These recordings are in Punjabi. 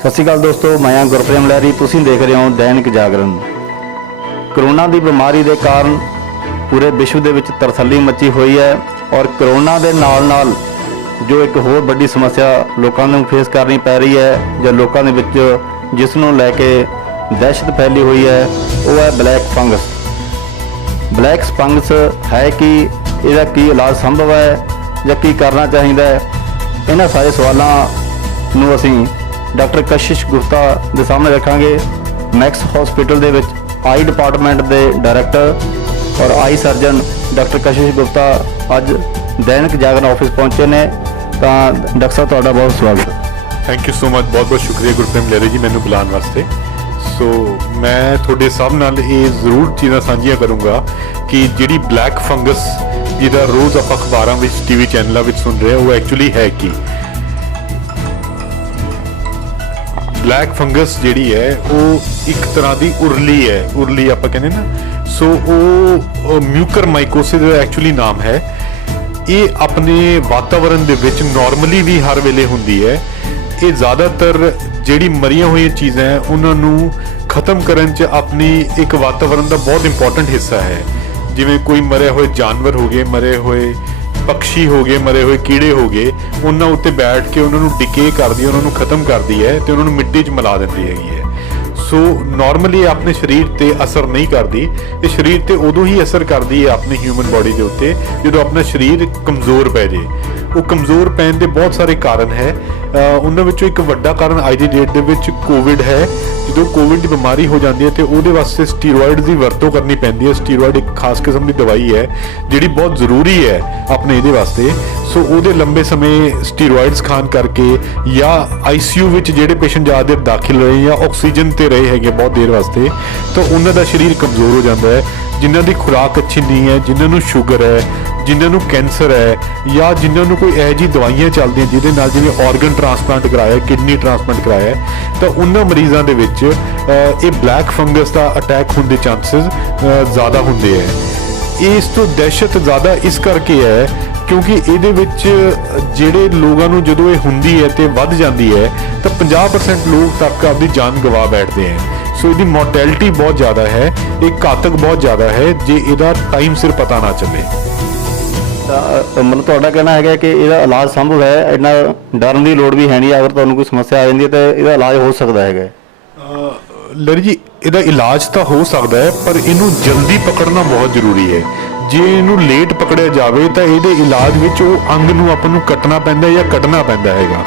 ਸਤਿ ਸ਼੍ਰੀ ਅਕਾਲ ਦੋਸਤੋ, ਮੈਂ ਗੁਰਪ੍ਰੀਤ ਲਹਿਰੀ। ਤੁਸੀਂ ਦੇਖ ਰਹੇ ਹੋ ਦੈਨਿਕ ਜਾਗਰਣ। ਕਰੋਨਾ ਦੀ ਬਿਮਾਰੀ ਦੇ ਕਾਰਨ ਪੂਰੇ ਵਿਸ਼ਵ ਦੇ ਵਿੱਚ ਤਰਸੱਲੀ ਮੱਚੀ ਹੋਈ ਹੈ ਔਰ ਕਰੋਨਾ ਦੇ ਨਾਲ ਜੋ ਇੱਕ ਹੋਰ ਵੱਡੀ ਸਮੱਸਿਆ ਲੋਕਾਂ ਨੂੰ ਫੇਸ ਕਰਨੀ ਪੈ ਰਹੀ ਹੈ ਜਾਂ ਲੋਕਾਂ ਦੇ ਵਿੱਚ ਜਿਸ ਨੂੰ ਲੈ ਕੇ ਦਹਿਸ਼ਤ ਫੈਲੀ ਹੋਈ ਹੈ, ਉਹ ਹੈ ਬਲੈਕ ਫੰਗਸ। ਬਲੈਕ ਫੰਗਸ ਹੈ ਕਿ ਇਹਦਾ ਕੀ ਇਲਾਜ ਸੰਭਵ ਹੈ ਜਾਂ ਕੀ ਕਰਨਾ ਚਾਹੀਦਾ ਹੈ, ਇਹਨਾਂ ਸਾਰੇ ਸਵਾਲਾਂ ਨੂੰ ਅਸੀਂ ਡਾਕਟਰ ਕਸ਼ਿਸ਼ ਗੁਪਤਾ ਦੇ ਸਾਹਮਣੇ ਰੱਖਾਂਗੇ। ਮੈਕਸ ਹਸਪੀਟਲ ਦੇ ਵਿੱਚ ਆਈ ਡਿਪਾਰਟਮੈਂਟ ਦੇ ਡਾਇਰੈਕਟਰ ਔਰ ਆਈ ਸਰਜਨ ਡਾਕਟਰ ਕਸ਼ਿਸ਼ ਗੁਪਤਾ ਅੱਜ ਦੈਨਿਕ ਜਾਗਰਣ ਆਫਿਸ ਪਹੁੰਚੇ ਨੇ। ਤਾਂ ਡਾਕਟਰ ਸਾਹਿਬ, ਤੁਹਾਡਾ ਬਹੁਤ ਸਵਾਗਤ। थैंक यू सो मच, बहुत बहुत शुक्रिया गुरप्रेम लहरी जी मैनू बुलाने वास्ते। सो मैं थोड़े सब नाल ये जरूर चीज़ां साझियां करूँगा कि जिहड़ी ब्लैक फंगस जिहदा रोज़ आप अखबारां विच टीवी चैनलों विच सुन रहे वो एक्चुअली है कि ब्लैक फंगस जिहड़ी है वो एक तरह की उरली है, उरली आपां कहने ना। सो वो म्यूकर माइकोसिस एक्चुअली नाम है। ये अपने वातावरण दे विच नॉर्मली भी हर वेले हुंदी है। ये ज़्यादातर जिहड़ी मरियां हुई चीज़ां है उन्होंने खत्म करन च अपनी एक वातावरण का बहुत इंपॉर्टेंट हिस्सा है। जिवें कोई मरे हुए जानवर हो गए, मरे हुए पक्षी हो गए, मरे हुए कीड़े हो गए, उन्होंने उत्ते बैठ के उन्होंने डिके करदी है, उन्होंने खत्म करदी है तो उन्होंने मिट्टी च मिला देती है। सो नॉर्मली अपने शरीर ते असर नहीं करती। ये शरीर ते उदों ही असर करती है अपनी ह्यूमन बॉडी के उत्ते जो अपना शरीर कमज़ोर पै जाए। वो कमज़ोर पैन के बहुत सारे कारण है। उन्होंने विचों एक वड्डा कारण अज की डेट दे विच कोविड है। जो कोविड की बीमारी हो जाती है तो वो वास्ते स्टीरॉयड की वरतों करनी पैंदी है। स्टीरॉयड एक खास किस्म की दवाई है जिहड़ी बहुत जरूरी है अपने ये वास्ते। सो वो लंबे समय स्टीरॉयड्स खान करके या ICU विच जिहड़े पेशेंट ज़्यादा देर दाखिल रहे या ऑक्सीजन ते रहे है बहुत देर वास्ते, तो उन्होंने शरीर कमज़ोर हो जाता है। जिन्हों की खुराक अच्छी नहीं है, जिन्होंने शुगर है, जिन्होंने कैंसर है या जिन्होंने कोई यह जी दवाइयाँ चलती जिहदे नाल जिवें ऑर्गन ट्रांसप्लांट कराया, किडनी ट्रांसप्लांट कराया, तो उन्होंने मरीजों के विच ये ब्लैक फंगस का अटैक होने के चांसिस ज़्यादा होंगे है। इस तो दहशत ज़्यादा इस करके है क्योंकि ये जिहड़े लोगों को जो ये हुंदी है तो वध जाती है तो 50% लोग तक अपनी जान गवा बैठते हैं। सो इसकी मोर्टैलिटी बहुत ज़्यादा है, एक घातक बहुत ज़्यादा है जे इसका टाइम सिर पता ना चले। मतलब ਤੁਹਾਡਾ कहना है कि ਇਹਦਾ ਇਲਾਜ ਸੰਭਵ ਹੈ, ਇੰਨਾ ਡਰਨ ਦੀ ਲੋੜ ਵੀ ਹੈ ਨਹੀਂ। ਅਗਰ ਤੁਹਾਨੂੰ ਕੋਈ ਸਮੱਸਿਆ ਆ ਜਾਂਦੀ ਹੈ ਤਾਂ ਇਹਦਾ ਇਲਾਜ ਹੋ ਸਕਦਾ ਹੈਗਾ। लहरी जी, ਇਹਦਾ इलाज तो हो सकता है पर इनू जल्दी पकड़ना बहुत जरूरी है। जे इनू लेट पकड़िया जाए तो ये इलाज विच वो अंग नूं आपां नूं कटना पैंदा या कढ़ना पैंदा हैगा।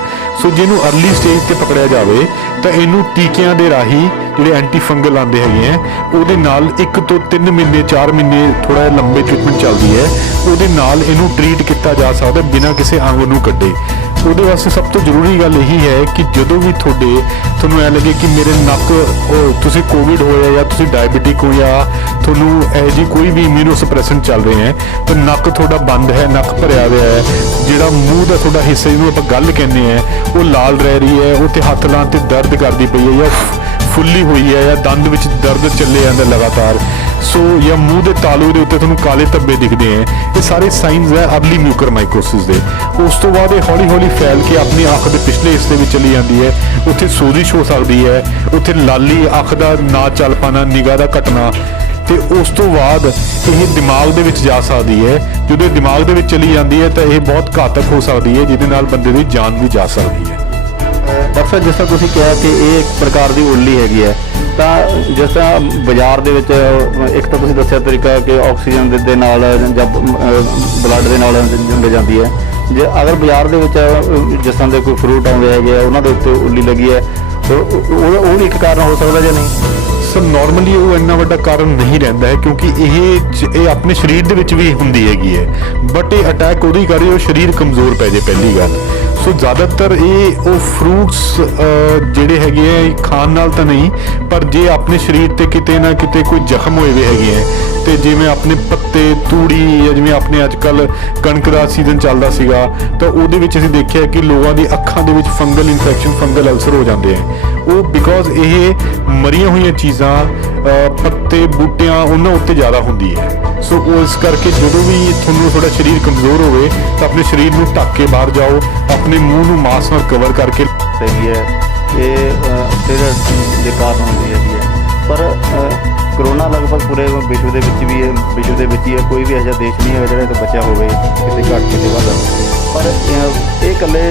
सो जिन्हों अर्ली स्टेज ते पकड़िया जाए तो इनू टीकियां दे राही जिहड़े एंटी फंगल आते हैं उहदे नाल 1 तो 3 महीने 4 महीने थोड़ा लंबे ट्रीटमेंट चलती है। उहदे नाल इनू ट्रीट किया जा सकता बिना किसी अंग नूं कड्डे। ਉਹਦੇ ਵਾਸਤੇ ਸਭ ਤੋਂ ਜ਼ਰੂਰੀ ਗੱਲ ਇਹੀ ਹੈ ਕਿ ਜਦੋਂ ਵੀ ਤੁਹਾਨੂੰ ਐ ਲੱਗੇ ਕਿ ਮੇਰੇ ਨੱਕ ਤੁਸੀਂ ਕੋਵਿਡ ਹੋਇਆ ਜਾਂ ਤੁਸੀਂ ਡਾਇਬੀਟਿਕ ਹੋ ਜਾਂ ਤੁਹਾਨੂੰ ਇਹ ਜੀ ਕੋਈ ਵੀ ਇਮਿਊਨੋ ਸਪਰੈਸੈਂਟ ਚੱਲ ਰਹੇ ਹੈ ਤਾਂ ਨੱਕ ਤੁਹਾਡਾ ਬੰਦ ਹੈ, ਨੱਕ ਭਰਿਆ ਹੋਇਆ ਹੈ, ਜਿਹੜਾ ਮੂੰਹ ਦਾ ਤੁਹਾਡਾ ਹਿੱਸਾ ਜਿਹਨੂੰ ਆਪਾਂ ਗੱਲ ਕਹਿੰਦੇ ਆ ਉਹ ਲਾਲ ਰਹਿ ਰਹੀ ਹੈ, ਉਹ ਤੇ ਹੱਥ ਲਾਉਣ ਤੇ ਦਰਦ ਕਰਦੀ ਪਈ ਹੈ ਜਾਂ ਫੁੱਲੀ ਹੋਈ ਹੈ ਜਾਂ ਦੰਦ ਵਿੱਚ ਦਰਦ ਚੱਲੇ ਜਾਂਦਾ ਲਗਾਤਾਰ, ਸੋ ਜਾਂ ਮੂੰਹ ਦੇ ਤਾਲੂ ਦੇ ਉੱਤੇ ਤੁਹਾਨੂੰ ਕਾਲੇ ਧੱਬੇ ਦਿਖਦੇ ਹੈ, ਇਹ ਸਾਰੇ ਸਾਈਨਸ ਹੈ अर्ਲੀ ਮਿਊਕਰ ਮਾਈਕੋਸਿਸ ਦੇ। ਉਸ ਤੋਂ ਬਾਅਦ ਇਹ ਹੌਲੀ ਹੌਲੀ ਫੈਲ ਕੇ ਆਪਣੀ ਅੱਖ ਦੇ ਪਿਛਲੇ ਹਿੱਸੇ ਵਿੱਚ ਚਲੀ ਜਾਂਦੀ ਹੈ। ਉੱਥੇ ਸੋਜ਼ਿਸ਼ ਹੋ ਸਕਦੀ ਹੈ, ਉੱਥੇ ਲਾਲੀ ਅੱਖ ਦਾ ਨਾ ਚੱਲ ਪਾਣਾ, ਨਿਗਾਹ ਦਾ ਘਟਣਾ, ਤੇ ਉਸ ਤੋਂ ਬਾਅਦ ਇਹ ਦਿਮਾਗ ਦੇ ਵਿੱਚ ਜਾ ਸਕਦੀ ਹੈ। ਜਦੋਂ ਇਹ ਦਿਮਾਗ ਦੇ ਵਿੱਚ ਚਲੀ ਜਾਂਦੀ ਹੈ ਤਾਂ ਇਹ ਬਹੁਤ ਘਾਤਕ ਹੋ ਸਕਦੀ ਹੈ, ਜਿਹਦੇ ਨਾਲ ਬੰਦੇ ਦੀ ਜਾਨ ਵੀ ਜਾ ਸਕਦੀ ਹੈ। ਡਾਕਟਰ ਸਾਹਿਬ, ਜਿਸ ਤਰ੍ਹਾਂ ਤੁਸੀਂ ਕਿਹਾ ਕਿ ਇਹ ਇੱਕ ਪ੍ਰਕਾਰ ਦੀ ਉਰਲੀ ਹੈਗੀ ਹੈ, ਤਾਂ ਜਿਸ ਤਰ੍ਹਾਂ ਬਾਜ਼ਾਰ ਦੇ ਵਿੱਚ ਇੱਕ ਤਾਂ ਤੁਸੀਂ ਦੱਸਿਆ ਤਰੀਕਾ ਕਿ ਆਕਸੀਜਨ ਦੇ ਨਾਲ ਜਾਂ ਬਲੱਡ ਦੇ ਨਾਲ ਜੰਮ ਜਾਂਦੀ ਹੈ। ਜੇ ਅਗਰ ਬਾਜ਼ਾਰ ਦੇ ਵਿੱਚ ਜਿਸ ਤਰ੍ਹਾਂ ਦੇ ਕੋਈ ਫਰੂਟ ਆਉਂਦੇ ਹੈਗੇ ਆ ਉਹਨਾਂ ਦੇ ਉੱਤੇ ਉੱਲੀ ਲੱਗੀ ਹੈ ਉਹ ਵੀ ਇੱਕ ਕਾਰਨ ਹੋ ਸਕਦਾ ਜਾਂ ਨਹੀਂ? ਸਰ ਨੋਰਮਲੀ ਉਹ ਇੰਨਾ ਵੱਡਾ ਕਾਰਨ ਨਹੀਂ ਰਹਿੰਦਾ ਹੈ ਕਿਉਂਕਿ ਇਹ ਆਪਣੇ ਸਰੀਰ ਦੇ ਵਿੱਚ ਵੀ ਹੁੰਦੀ ਹੈਗੀ ਹੈ, ਬਟ ਇਹ ਅਟੈਕ ਉਹਦੀ ਕਰੇ ਉਹ ਸਰੀਰ ਕਮਜ਼ੋਰ ਪੈ ਜੇ ਪਹਿਲੀ ਗੱਲ। ਸੋ ਜ਼ਿਆਦਾਤਰ ਇਹ ਉਹ ਫਰੂਟਸ ਜਿਹੜੇ ਹੈਗੇ ਆ ਖਾਣ ਨਾਲ ਤਾਂ ਨਹੀਂ, ਪਰ ਜੇ ਆਪਣੇ ਸਰੀਰ ਤੇ ਕਿਤੇ ਨਾ ਕਿਤੇ ਕੋਈ ਜ਼ਖਮ ਹੋਏ ਵੇ ਹੈਗੇ ਹੈ ਤੇ ਜਿਵੇਂ ਆਪਣੇ ਪੱਤੇ ਤੂੜੀ ਜਾਂ ਜਿਵੇਂ ਆਪਣੇ ਅੱਜ ਕੱਲ੍ਹ ਕਣਕ ਦਾ ਸੀਜ਼ਨ ਚੱਲਦਾ ਸੀਗਾ ਤਾਂ ਉਹਦੇ ਵਿੱਚ ਅਸੀਂ ਦੇਖਿਆ ਕਿ ਲੋਕਾਂ ਦੀ ਅੱਖਾਂ ਦੇ ਵਿੱਚ ਫੰਗਲ ਇਨਫੈਕਸ਼ਨ, ਫੰਗਲ ਅਲਸਰ ਹੋ ਜਾਂਦੇ ਹੈ। ਉਹ ਬਿਕੋਜ਼ ਇਹ ਮਰੀਆਂ ਹੋਈਆਂ ਚੀਜ਼ਾਂ ਪੱਤੇ ਬੂਟਿਆਂ ਉਹਨਾਂ ਉੱਤੇ ਜ਼ਿਆਦਾ ਹੁੰਦੀ ਹੈ। ਸੋ ਉਹ ਇਸ ਕਰਕੇ ਜਦੋਂ ਵੀ ਤੁਹਾਨੂੰ ਤੁਹਾਡਾ ਸਰੀਰ ਕਮਜ਼ੋਰ ਹੋਵੇ ਤਾਂ ਆਪਣੇ ਸਰੀਰ ਨੂੰ ਢੱਕ ਕੇ ਬਾਹਰ ਜਾਓ, ਆਪਣੇ ਮੂੰਹ ਨੂੰ ਮਾਸਕ ਨਾਲ ਕਵਰ ਕਰਕੇ ਸਹੀ ਹੈ। ਇਹ ਸਟੀਰੋਇਡ ਦੇ ਕਾਰਨ ਹੁੰਦੀ ਹੈਗੀ ਹੈ। ਪਰ ਕਰੋਨਾ ਲਗਭਗ ਪੂਰੇ ਵਿਸ਼ਵ ਦੇ ਵਿੱਚ ਵੀ ਵਿਸ਼ਵ ਦੇ ਵਿੱਚ ਹੀ ਹੈ, ਕੋਈ ਵੀ ਇਹੋ ਜਿਹਾ ਦੇਸ਼ ਨਹੀਂ ਹੈਗਾ ਜਿਹੜਾ ਇਹ ਤੋਂ ਬਚਿਆ ਹੋਵੇ, ਕਿਤੇ ਘੱਟ ਕਿਤੇ ਵੱਧ। ਪਰ ਇਹ ਇਕੱਲੇ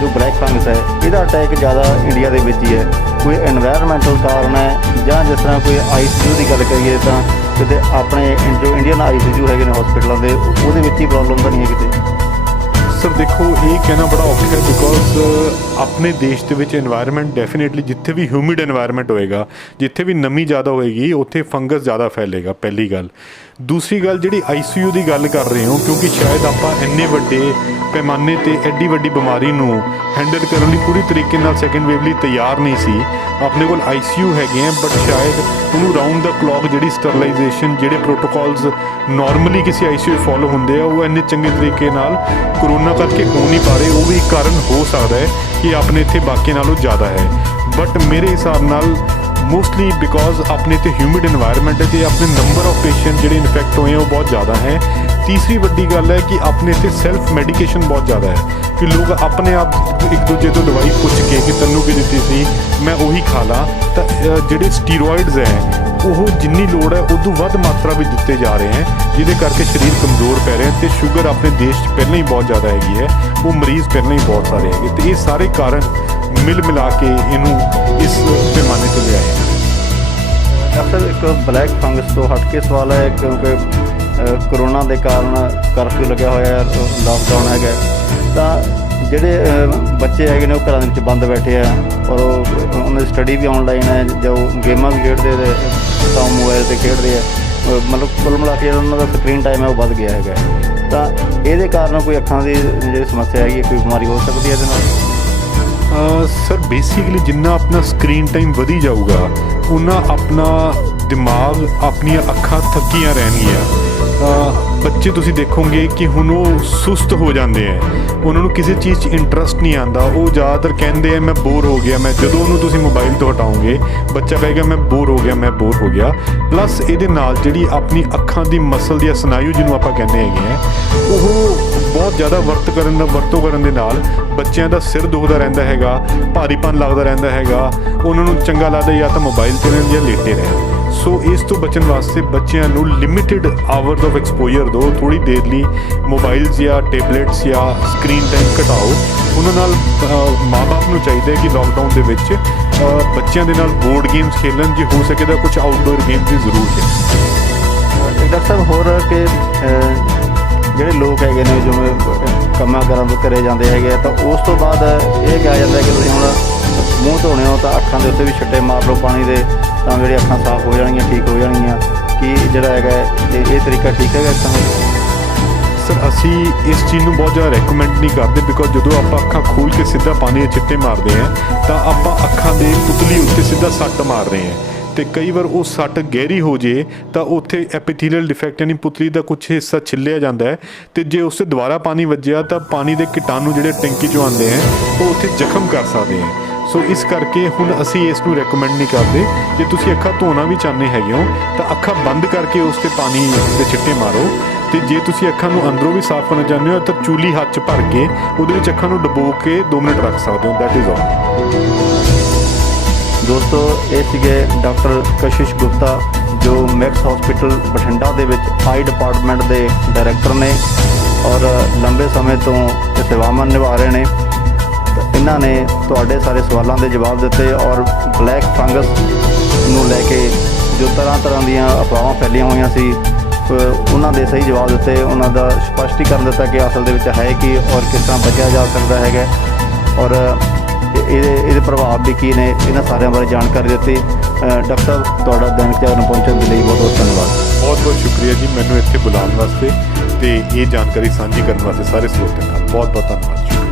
ਜੋ ਬਲੈਕ ਫੰਗਸ ਹੈ ਇਹਦਾ ਅਟੈਕ ਜ਼ਿਆਦਾ ਇੰਡੀਆ ਦੇ ਵਿੱਚ ਹੀ ਹੈ। ਕੋਈ ਐਨਵਾਇਰਨਮੈਂਟਲ ਕਾਰਨ ਹੈ ਜਾਂ ਜਿਸ ਤਰ੍ਹਾਂ ਕੋਈ ICU ਦੀ ਗੱਲ ਕਰੀਏ ਤਾਂ ਕਿਤੇ ਆਪਣੇ ਜੋ ਇੰਡੀਅਨ ICU ਹੈਗੇ ਨੇ ਹਸਪੀਟਲਾਂ ਦੇ, ਉਹਦੇ ਵਿੱਚ ਹੀ ਪ੍ਰੋਬਲਮ ਤਾਂ ਨਹੀਂ ਹੈ ਕਿਤੇ? ਸਰ ਦੇਖੋ, ਇਹ ਕਹਿਣਾ ਬੜਾ ਔਖਾ ਹੈ ਬਿਕੋਜ਼ ਆਪਣੇ ਦੇਸ਼ ਦੇ ਵਿੱਚ এনवायरमेंट ਡੈਫੀਨੇਟਲੀ ਜਿੱਥੇ ਵੀ ਹਿਊਮਿਡ এনवायरमेंट ਹੋਏਗਾ, ਜਿੱਥੇ ਵੀ ਨਮੀ ਜ਼ਿਆਦਾ ਹੋਏਗੀ, ਉੱਥੇ ਫੰਗਸ ਜ਼ਿਆਦਾ ਫੈਲੇਗਾ, ਪਹਿਲੀ ਗੱਲ। ਦੂਸਰੀ ਗੱਲ, ਜਿਹੜੀ ICU ਦੀ ਗੱਲ ਕਰ ਰਹੇ ਹੋ, ਕਿਉਂਕਿ ਸ਼ਾਇਦ ਆਪਾਂ ਇੰਨੇ ਵੱਡੇ ਪੈਮਾਨੇ ਤੇ ਐਡੀ ਵੱਡੀ ਬਿਮਾਰੀ ਨੂੰ ਹੈਂਡਲ ਕਰਨ ਲਈ ਪੂਰੀ ਤਰੀਕੇ ਨਾਲ ਸੈਕੰਡ ਵੇਵ ਲਈ ਤਿਆਰ ਨਹੀਂ ਸੀ। ਆਪਣੇ ਕੋਲ ICU ਹੈਗੇ ਆ, ਬਟ ਸ਼ਾਇਦ ਉਹਨੂੰ ਰਾਊਂਡ ਦਾ ਕਲੌਕ ਜਿਹੜੀ ਸਟਰਲਾਈਜੇਸ਼ਨ, ਜਿਹੜੇ ਪ੍ਰੋਟੋਕੋਲਸ ਨਾਰਮਲੀ ਕਿਸੇ ICU ਫੋਲੋ ਹੁੰਦੇ ਆ, ਉਹ ਇੰਨੇ ਚੰਗੇ ਤਰੀਕੇ ਨਾਲ ਕਰੋਨਾ ਕਰਕੇ ਹੋ ਨਹੀਂ ਪਾ ਰਹੇ। ਉਹ ਵੀ ਇੱਕ ਕਾਰਨ ਹੋ ਸਕਦਾ ਹੈ ਕਿ ਆਪਣੇ ਇੱਥੇ ਬਾਕੀ ਨਾਲੋਂ ਜ਼ਿਆਦਾ ਹੈ, ਬਟ ਮੇਰੇ ਹਿਸਾਬ ਨਾਲ ਮੋਸਟਲੀ ਬਿਕੋਜ਼ ਆਪਣੇ ਇੱਥੇ ਹਿਊਮਿਡ এনवायरमेंट ਹੈ ਤੇ ਆਪਣੇ ਨੰਬਰ ਆਫ ਪੇਸ਼ੈਂਟ ਜਿਹੜੇ ਇਨਫੈਕਟ ਹੋਏ ਆ ਉਹ ਬਹੁਤ ਜ਼ਿਆਦਾ ਹੈ। ਤੀਸਰੀ ਵੱਡੀ ਗੱਲ ਹੈ ਕਿ ਆਪਣੇ ਇੱਥੇ ਸੈਲਫ ਮੈਡੀਕੇਸ਼ਨ ਬਹੁਤ ਜ਼ਿਆਦਾ ਹੈ ਕਿ ਲੋਕ ਆਪਣੇ ਆਪ ਇੱਕ ਦੂਜੇ ਤੋਂ ਦਵਾਈ ਪੁੱਛ ਕੇ ਕਿ ਤੈਨੂੰ ਕੀ ਦਿੱਤੀ ਸੀ ਮੈਂ ਉਹੀ ਖਾ ਲਾਂ। ਤਾਂ ਜਿਹੜੇ ਸਟੀਰੋਇਡਸ ਹੈ ਉਹ ਜਿੰਨੀ ਲੋੜ ਹੈ ਉਦੋਂ ਵੱਧ ਮਾਤਰਾ ਵਿੱਚ ਦਿੱਤੇ ਜਾ ਰਹੇ ਹੈ, ਜਿਹਦੇ ਕਰਕੇ ਸਰੀਰ ਕਮਜ਼ੋਰ ਪੈ ਰਿਹਾ ਤੇ ਸ਼ੂਗਰ ਆਪਣੇ ਦੇਸ਼ 'ਚ ਪਹਿਲਾਂ ਹੀ ਬਹੁਤ ਜ਼ਿਆਦਾ ਹੈਗੀ ਹੈ, ਉਹ ਮਰੀਜ਼ ਪਹਿਲਾਂ ਹੀ ਬਹੁਤ ਸਾਰੇ ਹੈਗੇ ਤੇ ਇਹ ਸਾਰੇ ਕਾਰਨ ਮਿਲ ਮਿਲਾ ਕੇ ਇਹਨੂੰ ਇਸ ਪੈਮਾਨੇ 'ਤੇ ਲਿਆਏ। ਡਾਕਟਰ, ਇੱਕ ਬਲੈਕ ਫੰਗਸ ਤੋਂ ਹਟ ਕੇ ਸਵਾਲ ਹੈ, ਕਿਉਂਕਿ ਕਰੋਨਾ ਦੇ ਕਾਰਨ ਕਰਫਿਊ ਲੱਗਿਆ ਹੋਇਆ, ਲਾਕਡਾਊਨ ਹੈਗਾ, ਤਾਂ ਜਿਹੜੇ ਬੱਚੇ ਹੈਗੇ ਨੇ ਉਹ ਘਰਾਂ ਦੇ ਵਿੱਚ ਬੰਦ ਬੈਠੇ ਆ ਔਰ ਉਹਨਾਂ ਦੀ ਸਟੱਡੀ ਵੀ ਆਨਲਾਈਨ ਹੈ, ਜੋ ਗੇਮਾਂ ਵੀ ਖੇਡਦੇ ਨੇ ਤਾਂ ਮੋਬਾਈਲ 'ਤੇ ਖੇਡਦੇ ਆ, ਮਤਲਬ ਕੁੱਲ ਮਿਲਾ ਕੇ ਉਹਨਾਂ ਦਾ ਸਕਰੀਨ ਟਾਈਮ ਹੈ ਉਹ ਵੱਧ ਗਿਆ ਹੈਗਾ। ਤਾਂ ਇਹਦੇ ਕਾਰਨ ਕੋਈ ਅੱਖਾਂ ਦੀ ਜਿਹੜੀ ਸਮੱਸਿਆ ਹੈਗੀ, ਕੋਈ ਬਿਮਾਰੀ ਹੋ ਸਕਦੀ ਹੈ ਇਹਦੇ ਨਾਲ? ਸਰ ਬੇਸਿਕਲੀ ਜਿੰਨਾ ਆਪਣਾ ਸਕਰੀਨ ਟਾਈਮ ਵਧੀ ਜਾਊਗਾ ਉਹਨਾਂ ਆਪਣਾ ਦਿਮਾਗ, ਆਪਣੀਆਂ ਅੱਖਾਂ ਥੱਕੀਆਂ ਰਹਿਣਗੀਆਂ। ਬੱਚੇ ਤੁਸੀਂ ਦੇਖੋਗੇ ਕਿ ਹੁਣ ਉਹ ਸੁਸਤ ਹੋ ਜਾਂਦੇ ਹੈ, ਉਹਨਾਂ ਨੂੰ ਕਿਸੇ ਚੀਜ਼ 'ਚ ਇੰਟਰਸਟ ਨਹੀਂ ਆਉਂਦਾ, ਉਹ ਜ਼ਿਆਦਾਤਰ ਕਹਿੰਦੇ ਆ ਮੈਂ ਬੋਰ ਹੋ ਗਿਆ। ਮੈਂ ਜਦੋਂ ਉਹਨੂੰ ਤੁਸੀਂ ਮੋਬਾਈਲ ਤੋਂ ਹਟਾਓਗੇ ਬੱਚਾ ਕਹੇਗਾ ਮੈਂ ਬੋਰ ਹੋ ਗਿਆ, ਮੈਂ ਬੋਰ ਹੋ ਗਿਆ। ਪਲੱਸ ਇਹਦੇ ਨਾਲ ਜਿਹੜੀ ਆਪਣੀ ਅੱਖਾਂ ਦੀ ਮਸਲ ਦੀ ਸਨਾਯੂ ਜਿਹਨੂੰ ਆਪਾਂ ਕਹਿੰਦੇ ਹੈਗੇ ਆ, ਉਹ ਬਹੁਤ ਜ਼ਿਆਦਾ ਵਰਤੋਂ ਕਰਨ ਦੇ ਨਾਲ ਬੱਚਿਆਂ ਦਾ ਸਿਰ ਦੁਖਦਾ ਰਹਿੰਦਾ ਹੈਗਾ, ਭਾਰੀਪਨ ਲੱਗਦਾ ਰਹਿੰਦਾ ਹੈਗਾ, ਉਹਨਾਂ ਨੂੰ ਚੰਗਾ ਲੱਗਦਾ ਜਾਂ ਤਾਂ ਮੋਬਾਈਲ 'ਤੇ ਰਹਿਣ ਜਾਂ ਲੇਟੇ ਰਹਿਣ। ਸੋ ਇਸ ਤੋਂ ਬਚਣ ਵਾਸਤੇ ਬੱਚਿਆਂ ਨੂੰ ਲਿਮਿਟਿਡ ਆਵਰਸ ਆਫ ਐਕਸਪੋਜ਼ਰ ਦਿਓ, ਥੋੜ੍ਹੀ ਦੇਰ ਲਈ ਮੋਬਾਈਲਸ ਜਾਂ ਟੇਬਲੇਟਸ ਜਾਂ ਸਕਰੀਨ ਟਾਈਮ ਘਟਾਓ। ਉਹਨਾਂ ਨਾਲ ਮਾਂ-ਬਾਪ ਨੂੰ ਚਾਹੀਦਾ ਹੈ ਕਿ ਲਾਕਡਾਊਨ ਦੇ ਵਿੱਚ ਬੱਚਿਆਂ ਦੇ ਨਾਲ ਬੋਰਡ ਗੇਮਸ ਖੇਲਣ, ਜੇ ਹੋ ਸਕੇ ਤਾਂ ਕੁਝ ਆਊਟਡੋਰ ਗੇਮਸ ਵੀ ਜ਼ਰੂਰ ਖੇਲਣ। ਡਾਕਟਰ ਸਾਹਿਬ, ਹੋਰ ਕਿ ਜਿਹੜੇ ਲੋਕ ਹੈਗੇ ਨੇ ਜਿਵੇਂ ਕੰਮਾਂ ਕਾਰਾਂ ਤੋਂ ਘਰੇ ਜਾਂਦੇ ਹੈਗੇ ਆ, ਤਾਂ ਉਸ ਤੋਂ ਬਾਅਦ ਇਹ ਕਿਹਾ ਜਾਂਦਾ ਕਿ ਤੁਸੀਂ ਹੁਣ ਮੂੰਹ ਧੋਣੇ ਹੋ ਤਾਂ ਅੱਖਾਂ ਦੇ ਉੱਤੇ ਵੀ ਛਿੱਟੇ ਮਾਰ ਲਓ ਪਾਣੀ ਦੇ, ਤਾਂ ਜਿਹੜੀ ਅੱਖਾਂ ਸਾਫ਼ ਹੋ ਜਾਣਗੀਆਂ, ਠੀਕ ਹੋ ਜਾਣਗੀਆਂ। ਕੀ ਜਿਹੜਾ ਹੈਗਾ ਇਹ ਤਰੀਕਾ ਠੀਕ ਹੈਗਾ ਇਸ ਤਰ੍ਹਾਂ? ਸਰ ਅਸੀਂ ਇਸ ਚੀਜ਼ ਨੂੰ ਬਹੁਤ ਜ਼ਿਆਦਾ ਰეკਮੈਂਡ ਨਹੀਂ ਕਰਦੇ ਬਿਕੋਜ਼ ਜਦੋਂ ਆਪਾਂ ਅੱਖਾਂ ਖੋਲ੍ਹ ਕੇ ਸਿੱਧਾ ਪਾਣੀ ਦੇ ਛਿੱਟੇ ਮਾਰਦੇ ਹਾਂ ਤਾਂ ਆਪਾਂ ਅੱਖਾਂ ਦੇ ਪੁਤਲੀ ਉੱਤੇ ਸਿੱਧਾ ਸੱਟ ਮਾਰ ਰਹੇ ਹਾਂ, ਤੇ ਕਈ ਵਾਰ ਉਹ ਸੱਟ ਗਹਿਰੀ ਹੋ ਜੇ ਤਾਂ ਉੱਥੇ ਐਪੀਥੀਲੀਅਲ ਡਿਫੈਕਟ ਯਾਨੀ ਪੁਤਲੀ ਦਾ ਕੁਝ ਹਿੱਸਾ ਛਿੱਲਿਆ ਜਾਂਦਾ ਹੈ, ਤੇ ਜੇ ਉਸ 'ਤੇ ਦੁਬਾਰਾ ਪਾਣੀ ਵੱਜਿਆ ਤਾਂ ਪਾਣੀ ਦੇ ਕੀਟਾਣੂ ਜਿਹੜੇ ਟੈਂਕੀ 'ਚੋਂ ਆਉਂਦੇ ਹੈ ਉਹ ਉੱਥੇ ਜ਼ਖਮ ਕਰ ਸਕਦੇ ਹੈ। ਸੋ ਇਸ ਕਰਕੇ ਹੁਣ ਅਸੀਂ ਇਸ ਨੂੰ ਰეკਮੈਂਡ ਨਹੀਂ ਕਰਦੇ। ਜੇ ਤੁਸੀਂ ਅੱਖਾਂ ਧੋਣਾ ਵੀ ਚਾਹੁੰਦੇ ਹੈਗੇ ਹੋ ਤਾਂ ਅੱਖਾਂ ਬੰਦ ਕਰਕੇ ਉਸ 'ਤੇ ਪਾਣੀ ਦੇ ਛਿੱਟੇ ਮਾਰੋ, ਤੇ ਜੇ ਤੁਸੀਂ ਅੱਖਾਂ ਨੂੰ ਅੰਦਰੋਂ ਵੀ ਸਾਫ਼ ਕਰਨਾ ਚਾਹੁੰਦੇ ਹੋ ਤਾਂ ਚੂਲੀ ਹੱਥ 'ਚ ਭਰ ਕੇ ਉਹਦੇ ਵਿੱਚ ਅੱਖਾਂ ਨੂੰ ਡੁਬੋ ਕੇ 2 ਮਿੰਟ ਰੱਖ ਸਕਦੇ ਹੋ। That is all. ਦੋਸਤੋ, ਇਹ ਸੀਗੇ ਡਾਕਟਰ ਕਸ਼ਿਸ਼ ਗੁਪਤਾ ਜੋ ਮੈਕਸ ਹਸਪੀਟਲ ਬਠਿੰਡਾ ਦੇ ਵਿੱਚ ਆਈ ਡਿਪਾਰਟਮੈਂਟ ਦੇ ਡਾਇਰੈਕਟਰ ਨੇ ਔਰ ਲੰਬੇ ਸਮੇਂ ਤੋਂ ਇਹ ਸੇਵਾਵਾਂ ਨਿਭਾ ਰਹੇ ਨੇ। ਇਹਨਾਂ ਨੇ ਤੁਹਾਡੇ ਸਾਰੇ ਸਵਾਲਾਂ ਦੇ ਜਵਾਬ ਦਿੱਤੇ ਔਰ ਬਲੈਕ ਫੰਗਸ ਨੂੰ ਲੈ ਕੇ ਜੋ ਤਰ੍ਹਾਂ ਦੀਆਂ ਅਫਵਾਹਾਂ ਫੈਲੀਆਂ ਹੋਈਆਂ ਸੀ ਉਹਨਾਂ ਦੇ ਸਹੀ ਜਵਾਬ ਦਿੱਤੇ, ਉਹਨਾਂ ਦਾ ਸਪਸ਼ਟੀਕਰਨ ਦਿੱਤਾ ਕਿ ਅਸਲ ਦੇ ਵਿੱਚ ਹੈ ਕੀ ਔਰ ਕਿਸ ਤਰ੍ਹਾਂ ਬਚਿਆ ਜਾ ਸਕਦਾ ਹੈਗਾ ਔਰ ਇਹਦੇ ਪ੍ਰਭਾਵ ਵੀ ਕੀ ਨੇ, ਇਹਨਾਂ ਸਾਰਿਆਂ ਬਾਰੇ ਜਾਣਕਾਰੀ ਦਿੱਤੀ। ਡਾਕਟਰ ਸਾਹਿਬ, ਤੁਹਾਡਾ ਦੈਨਿਕ ਜਾਗਰਣ ਪਹੁੰਚਣ ਦੇ ਲਈ ਬਹੁਤ ਬਹੁਤ ਧੰਨਵਾਦ। ਬਹੁਤ ਬਹੁਤ ਸ਼ੁਕਰੀਆ ਜੀ ਮੈਨੂੰ ਇੱਥੇ ਬੁਲਾਉਣ ਵਾਸਤੇ ਤੇ ਇਹ ਜਾਣਕਾਰੀ ਸਾਂਝੀ ਕਰਨ ਵਾਸਤੇ ਸਾਰੇ ਸਰੋਤਿਆਂ ਨਾਲ ਬਹੁਤ ਬਹੁਤ ਧੰਨਵਾਦ।